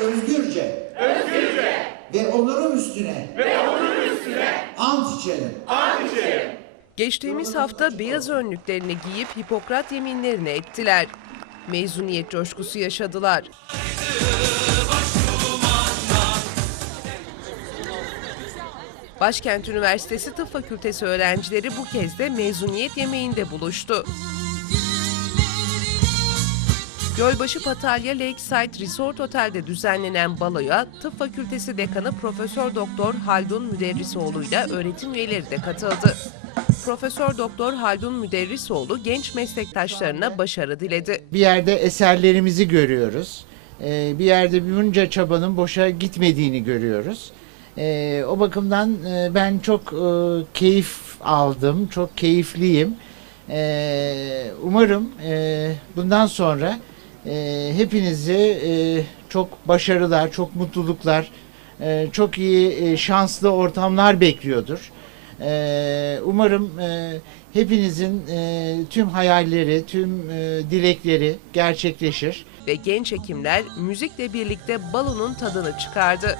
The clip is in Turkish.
özgürce, ve onurum üstüne, ant içerim. Geçtiğimiz hafta beyaz önlüklerini giyip Hipokrat yeminlerini ettiler. Mezuniyet coşkusu yaşadılar. Başkent Üniversitesi Tıp Fakültesi öğrencileri bu kez de mezuniyet yemeğinde buluştu. Gölbaşı Patalya Lakeside Resort Otel'de düzenlenen baloya Tıp Fakültesi Dekanı Profesör Doktor Haldun Müderrisoğlu ile öğretim üyeleri de katıldı. Profesör Doktor Haldun Müderrisoğlu genç meslektaşlarına başarı diledi. bir yerde eserlerimizi görüyoruz. Ee, Bir yerde bunca çabanın boşa gitmediğini görüyoruz. Ee, O bakımdan e, ben çok e, keyif aldım, çok keyifliyim. Ee, Umarım e, bundan sonra e, hepinizi e, çok başarılar, çok mutluluklar, e, çok iyi e, şanslı ortamlar bekliyordur. Ee, Umarım e, hepinizin e, tüm hayalleri, tüm e, dilekleri gerçekleşir. Ve genç hekimler müzikle birlikte balonun tadını çıkardı.